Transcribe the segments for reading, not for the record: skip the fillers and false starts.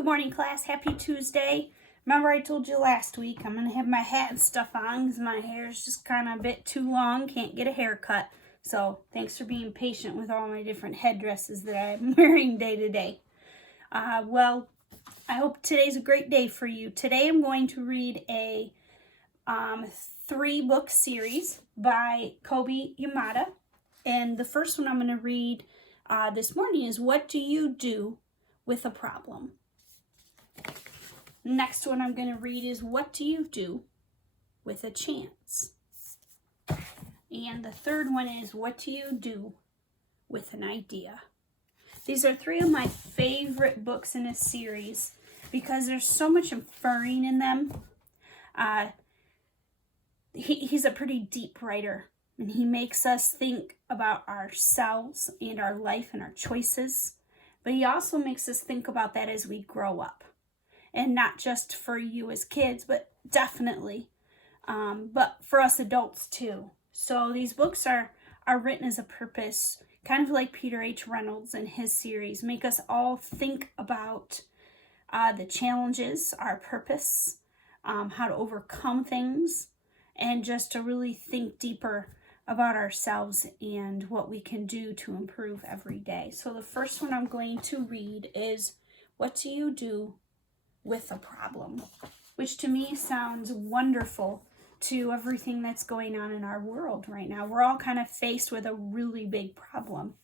Good morning, class. Happy Tuesday. Remember I told you last week I'm going to have my hat and stuff on because my hair is just kind of a bit too long. Can't get a haircut. So thanks for being patient with all my different headdresses that I'm wearing day to day. Well, I hope today's a great day for you. Today I'm going to read a 3-book series by Kobi Yamada. And the first one I'm going to read this morning is What Do You Do with a Problem? Next one I'm going to read is What Do You Do with a Chance? And the third one is What Do You Do with an Idea? These are 3 of my favorite books in a series because there's so much inferring in them. He's a pretty deep writer, and he makes us think about ourselves and our life and our choices. But he also makes us think about that as we grow up. And not just for you as kids, but definitely, but for us adults too. So these books are written as a purpose, kind of like Peter H. Reynolds and his series, make us all think about the challenges, our purpose, how to overcome things, and just to really think deeper about ourselves and what we can do to improve every day. So the first one I'm going to read is What Do You Do with a Problem? Which to me sounds wonderful to everything that's going on in our world right now. We're all kind of faced with a really big problem.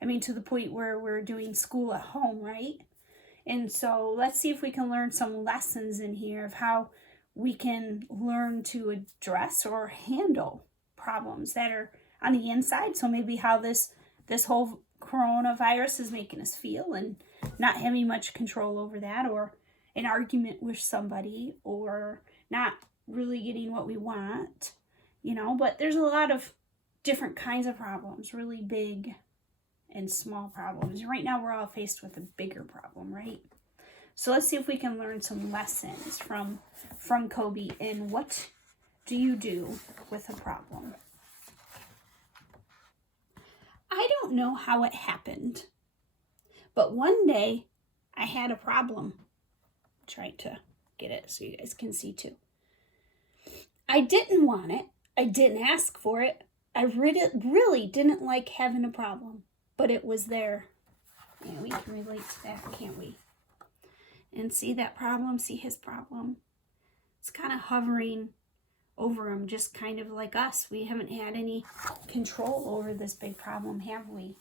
I mean, to the point where we're doing school at home, right? And so let's see if we can learn some lessons in here of how we can learn to address or handle problems that are on the inside. So maybe how this whole coronavirus is making us feel and not having much control over that, or an argument with somebody, or not really getting what we want, but there's a lot of different kinds of problems, really big and small problems. Right now we're all faced with a bigger problem, right? So let's see if we can learn some lessons from Kobi in What Do You Do with a Problem? I don't know how it happened, but one day I had a problem. Trying to get it so you guys can see too. I didn't want it. I didn't ask for it. I really didn't like having a problem, but it was there. Yeah, we can relate to that, can't we? And see that problem, see his problem. It's kind of hovering over him, just kind of like us. We haven't had any control over this big problem, have we?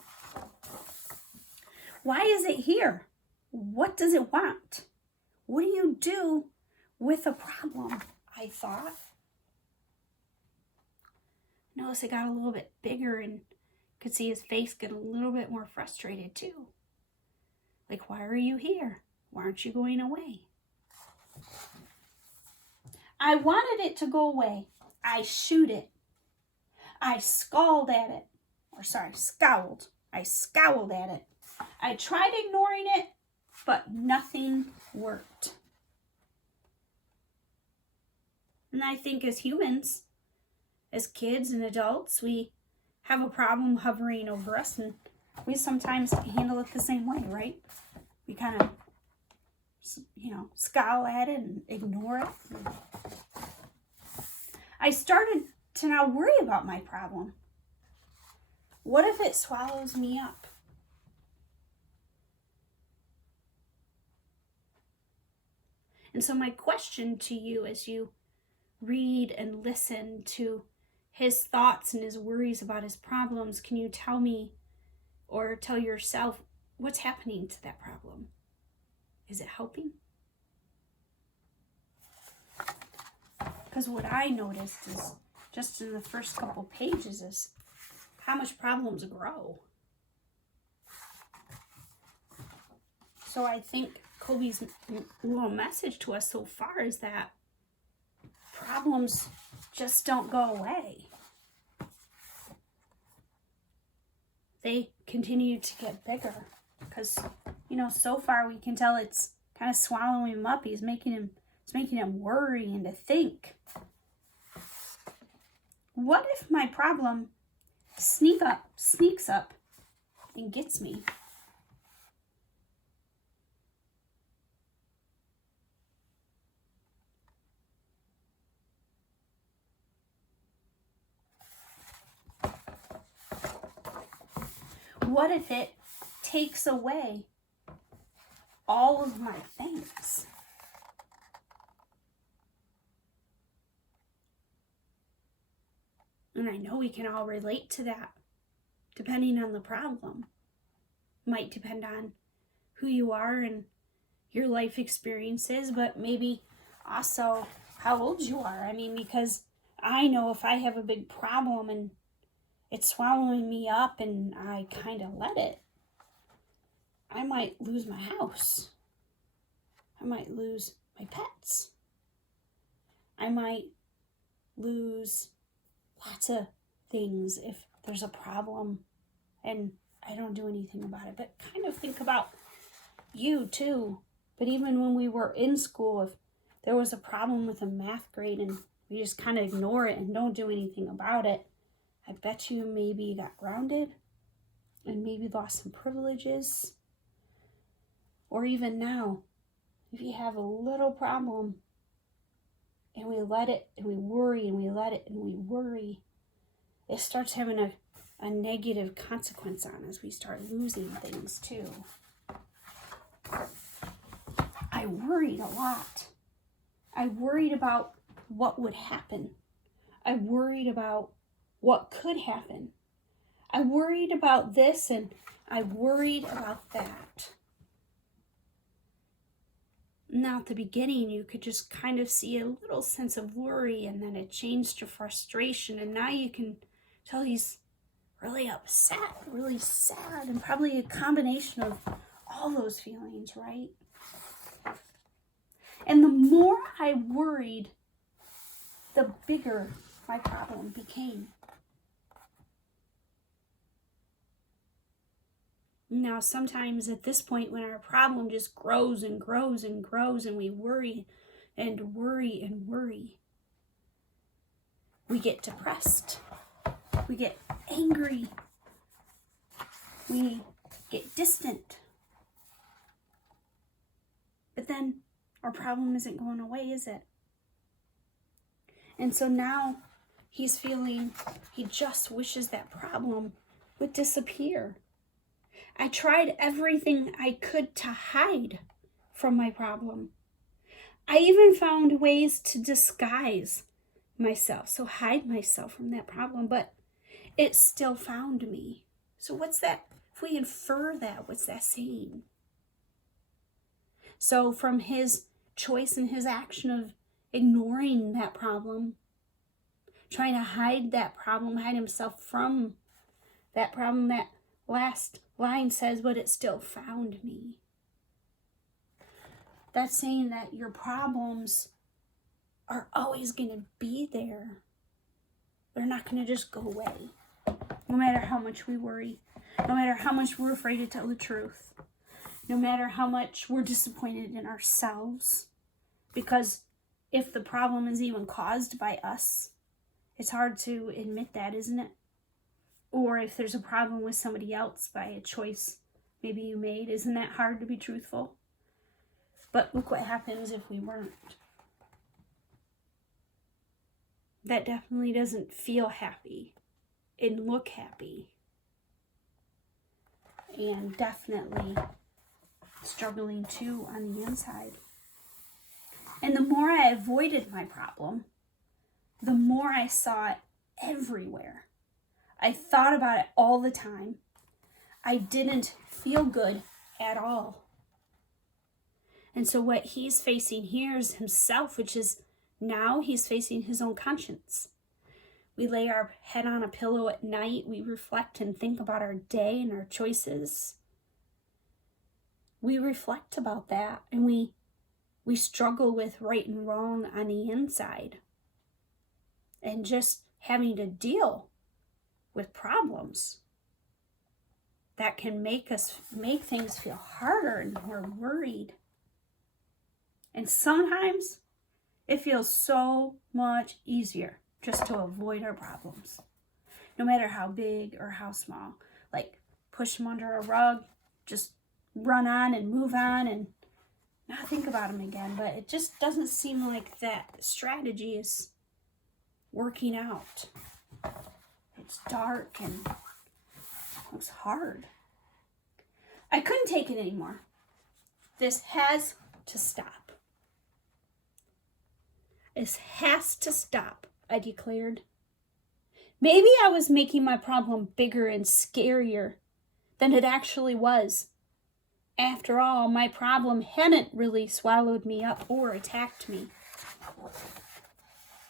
Why is it here? What does it want? What do you do with a problem? I thought. Notice it got a little bit bigger and could see his face get a little bit more frustrated too. Like, why are you here? Why aren't you going away? I wanted it to go away. I shoot it. I scowled at it. Scowled. I scowled at it. I tried ignoring it, but nothing worked. And I think as humans, as kids and adults, we have a problem hovering over us, and we sometimes handle it the same way, right? We kind of, scowl at it and ignore it. I started to now worry about my problem. What if it swallows me up? And so my question to you as you read and listen to his thoughts and his worries about his problems, can you tell me or tell yourself what's happening to that problem? Is it helping? Because what I noticed is just in the first couple pages is how much problems grow. So I think Kobi's little message to us so far is that problems just don't go away. They continue to get bigger because, so far we can tell it's kind of swallowing him up. It's making him worry and to think. What if my problem sneaks up and gets me? What if it takes away all of my things? And I know we can all relate to that, depending on the problem. Might depend on who you are and your life experiences, but maybe also how old you are. I mean, because I know if I have a big problem and it's swallowing me up and I kind of let it, I might lose my house. I might lose my pets. I might lose lots of things if there's a problem and I don't do anything about it. But kind of think about you too. But even when we were in school, if there was a problem with a math grade and we just kind of ignore it and don't do anything about it, I bet you maybe got grounded and maybe lost some privileges. Or even now, if you have a little problem and we let it and we worry and we let it and we worry, it starts having a negative consequence on us. We start losing things too. I worried a lot. I worried about what would happen. I worried about what could happen. I worried about this and I worried about that. Now at the beginning, you could just kind of see a little sense of worry, and then it changed to frustration, and now you can tell he's really upset, really sad, and probably a combination of all those feelings, right? And the more I worried, the bigger my problem became. Now, sometimes at this point, when our problem just grows and grows and grows, and we worry and worry and worry, we get depressed. We get angry. We get distant. But then our problem isn't going away, is it? And so now he's feeling, he just wishes that problem would disappear. I tried everything I could to hide from my problem. I even found ways to disguise myself, so hide myself from that problem, but it still found me. So what's that? If we infer that, what's that saying? So from his choice and his action of ignoring that problem, trying to hide that problem, hide himself from that problem, that last line says, but it still found me. That's saying that your problems are always going to be there. They're not going to just go away. No matter how much we worry, no matter how much we're afraid to tell the truth, no matter how much we're disappointed in ourselves. Because if the problem is even caused by us, it's hard to admit that, isn't it? Or if there's a problem with somebody else by a choice maybe you made, isn't that hard to be truthful? But look what happens if we weren't. That definitely doesn't feel happy and look happy. And definitely struggling too on the inside. And the more I avoided my problem, the more I saw it everywhere. I thought about it all the time. I didn't feel good at all. And so what he's facing here is himself, which is now he's facing his own conscience. We lay our head on a pillow at night. We reflect and think about our day and our choices. We reflect about that, and we struggle with right and wrong on the inside. And just having to deal with problems that can make things feel harder, and we're worried. And sometimes it feels so much easier just to avoid our problems, no matter how big or how small. Like push them under a rug, just run on and move on and not think about them again. But it just doesn't seem like that strategy is working out. It's dark and it's hard. I couldn't take it anymore. This has to stop. This has to stop, I declared. Maybe I was making my problem bigger and scarier than it actually was. After all, my problem hadn't really swallowed me up or attacked me.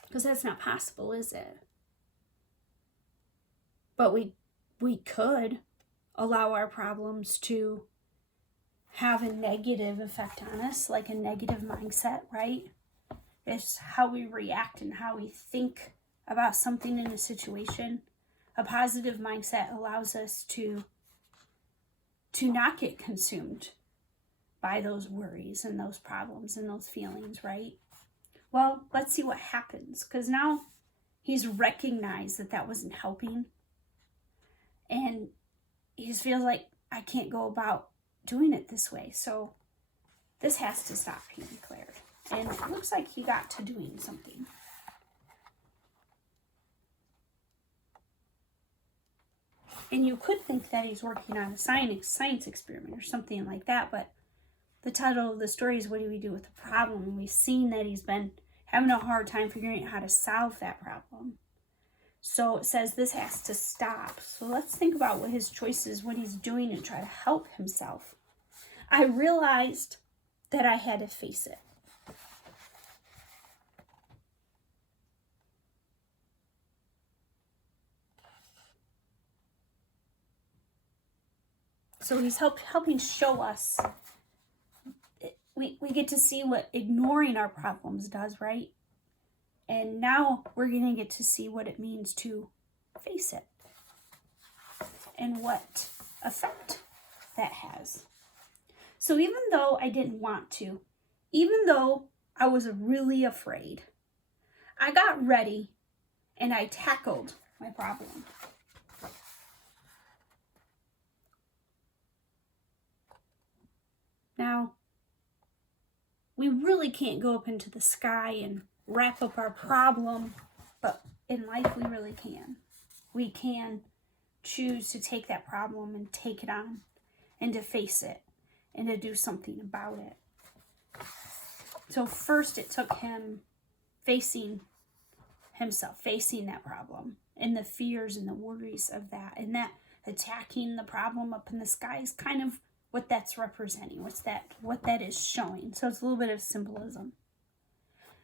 Because that's not possible, is it? But we could allow our problems to have a negative effect on us, like a negative mindset, right? It's how we react and how we think about something in a situation. A positive mindset allows us to not get consumed by those worries and those problems and those feelings, right? Well, let's see what happens, because now he's recognized that that wasn't helping, and he just feels like, I can't go about doing it this way, so this has to stop, he declared. And it looks like he got to doing something. And you could think that he's working on a science experiment or something like that, but the title of the story is, what do we do with the problem? And we've seen that he's been having a hard time figuring out how to solve that problem. So it says this has to stop. So let's think about what his choices, what he's doing to try to help himself. I realized that I had to face it. So he's helping show us. We get to see what ignoring our problems does, right? And now we're going to get to see what it means to face it and what effect that has. So even though I didn't want to, even though I was really afraid, I got ready and I tackled my problem. Now, we really can't go up into the sky and wrap up our problem, but in life we really can. We can choose to take that problem and take it on and to face it and to do something about it. So first it took him facing himself, facing that problem and the fears and the worries of that, and that attacking the problem up in the sky is kind of what that's representing, what that is showing. So it's a little bit of symbolism.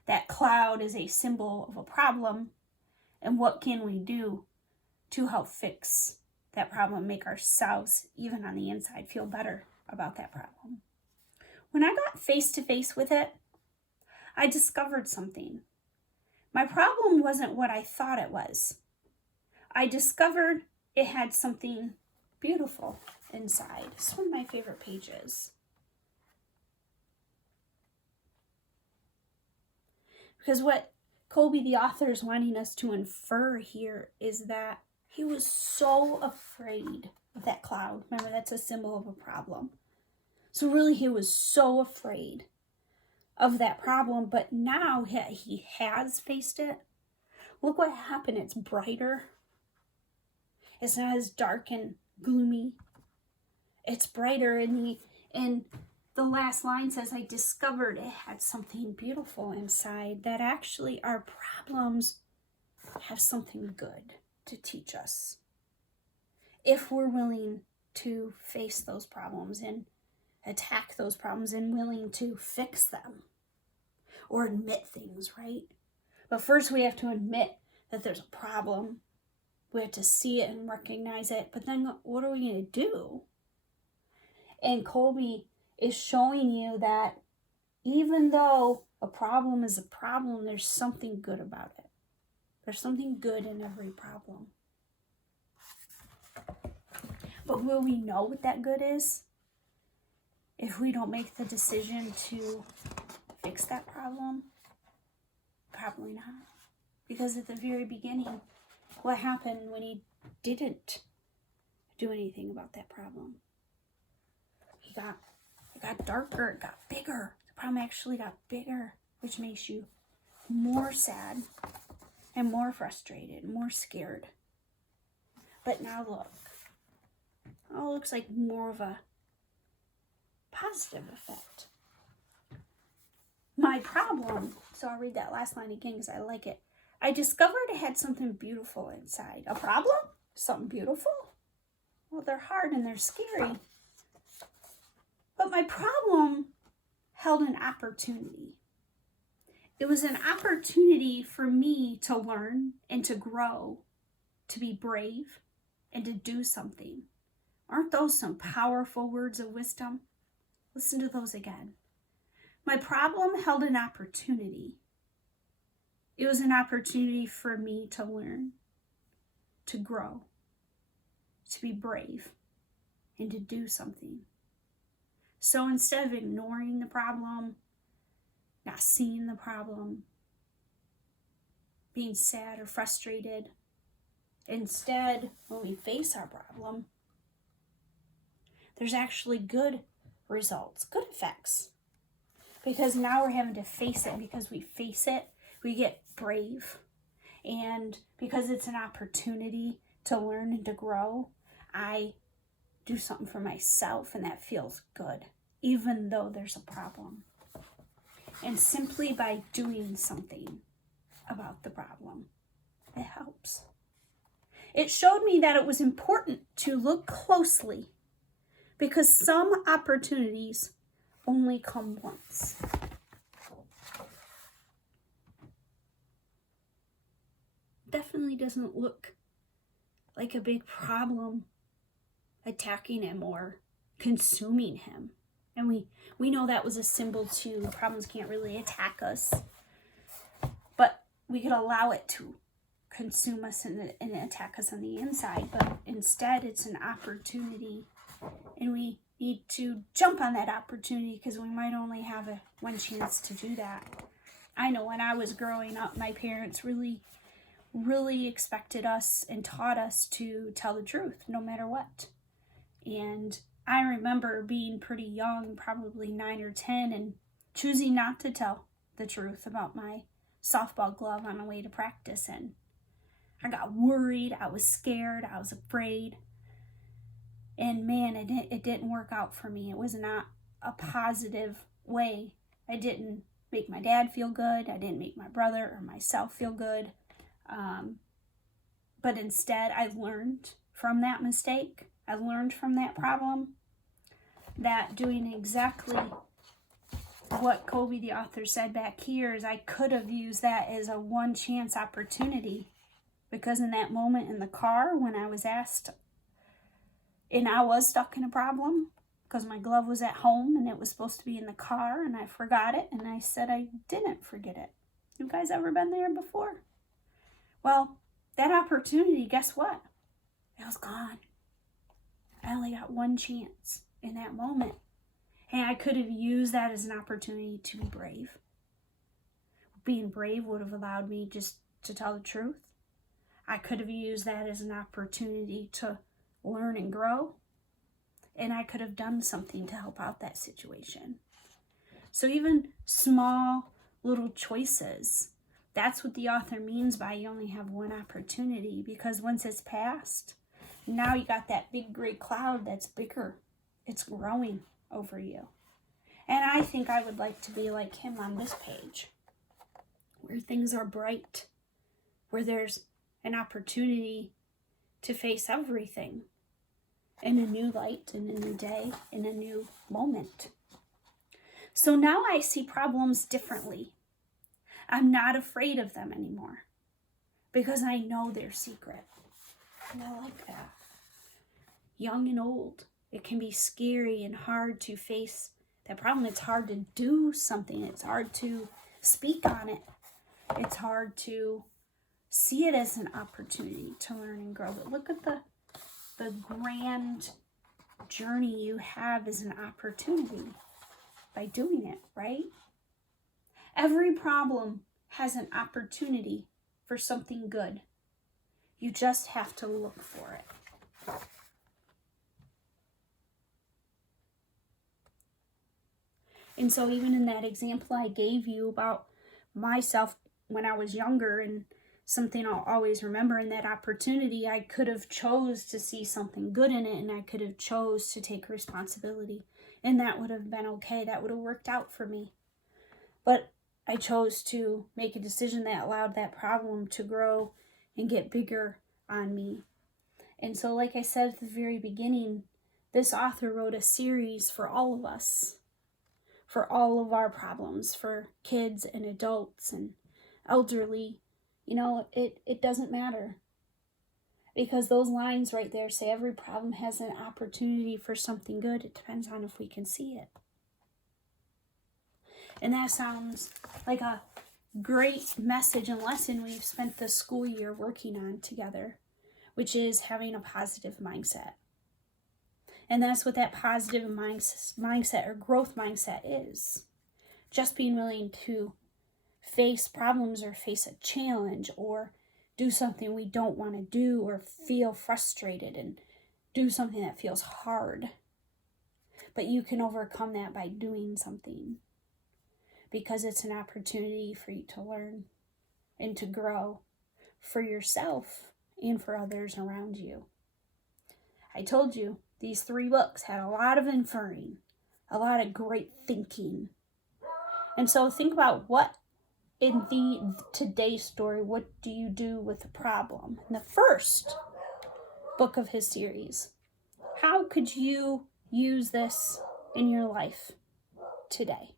That cloud is a symbol of a problem, and what can we do to help fix that problem, make ourselves, even on the inside, feel better about that problem. When I got face to face with it, I discovered something. My problem wasn't what I thought it was. I discovered it had something beautiful inside. It's one of my favorite pages. Because what Kobi, the author, is wanting us to infer here is that he was so afraid of that cloud. Remember, that's a symbol of a problem. So really, he was so afraid of that problem, but now he has faced it. Look what happened. It's brighter. It's not as dark and gloomy. It's brighter, and the last line says, I discovered it had something beautiful inside, that actually our problems have something good to teach us. If we're willing to face those problems and attack those problems and willing to fix them or admit things, right? But first we have to admit that there's a problem. We have to see it and recognize it. But then what are we going to do? And Kobi is showing you that even though a problem is a problem, there's something good about it. There's something good in every problem. But will we know what that good is if we don't make the decision to fix that problem? Probably not. Because at the very beginning, what happened when he didn't do anything about that problem? It got darker, it got bigger. The problem actually got bigger, which makes you more sad and more frustrated, more scared. But now look. Oh, it looks like more of a positive effect. My problem, so I'll read that last line again because I like it. I discovered it had something beautiful inside. A problem? Something beautiful? Well, they're hard and they're scary. But my problem held an opportunity. It was an opportunity for me to learn and to grow, to be brave, and to do something. Aren't those some powerful words of wisdom? Listen to those again. My problem held an opportunity. It was an opportunity for me to learn, to grow, to be brave, and to do something. So instead of ignoring the problem, not seeing the problem, being sad or frustrated, instead, when we face our problem, there's actually good results, good effects. Because now we're having to face it. Because we face it, we get brave. And because it's an opportunity to learn and to grow, I do something for myself, and that feels good, even though there's a problem. And simply by doing something about the problem, it helps. It showed me that it was important to look closely, because some opportunities only come once. Definitely doesn't look like a big problem attacking him or consuming him. And we know that was a symbol too. Problems can't really attack us, but we could allow it to consume us and attack us on the inside. But instead, it's an opportunity, and we need to jump on that opportunity because we might only have one chance to do that. I know when I was growing up, my parents really expected us and taught us to tell the truth no matter what. And I remember being pretty young, probably 9 or 10, and choosing not to tell the truth about my softball glove on the way to practice. And I got worried, I was scared, I was afraid. And man, it didn't work out for me. It was not a positive way. I didn't make my dad feel good. I didn't make my brother or myself feel good. But instead, I learned from that mistake. I learned from that problem that doing exactly what Kobi, the author, said back here is I could have used that as a one chance opportunity, because in that moment in the car when I was asked, and I was stuck in a problem because my glove was at home and it was supposed to be in the car, and I forgot it, and I said I didn't forget it. You guys ever been there before? Well, that opportunity, guess what? It was gone. I only got one chance in that moment. And I could have used that as an opportunity to be brave. Being brave would have allowed me just to tell the truth. I could have used that as an opportunity to learn and grow. And I could have done something to help out that situation. So even small little choices, that's what the author means by you only have one opportunity, because once it's passed, now you got that big gray cloud that's bigger. It's growing over you. And I think I would like to be like him on this page, where things are bright, where there's an opportunity to face everything in a new light, in a new day, in a new moment. So now I see problems differently. I'm not afraid of them anymore because I know their secret. And I like that. Young and old, it can be scary and hard to face that problem. It's hard to do something. It's hard to speak on it. It's hard to see it as an opportunity to learn and grow. But look at the grand journey you have as an opportunity by doing it, right? Every problem has an opportunity for something good. You just have to look for it. And so even in that example I gave you about myself when I was younger, and something I'll always remember in that opportunity, I could have chose to see something good in it, and I could have chose to take responsibility And that would have been okay. That would have worked out for me. But I chose to make a decision that allowed that problem to grow and get bigger on me. And so, like I said at the very beginning, this author wrote a series for all of us, for all of our problems, for kids and adults and elderly. You know, it doesn't matter. Because those lines right there say every problem has an opportunity for something good. It depends on if we can see it. And that sounds like a great message and lesson we've spent the school year working on together, which is having a positive mindset. And that's what that positive mindset or growth mindset is. Just being willing to face problems or face a challenge or do something we don't want to do or feel frustrated and do something that feels hard. But you can overcome that by doing something, because it's an opportunity for you to learn and to grow for yourself and for others around you. I told you these 3 books had a lot of inferring, a lot of great thinking. And so think about what in today's story, what do you do with the problem? In the first book of his series, how could you use this in your life today?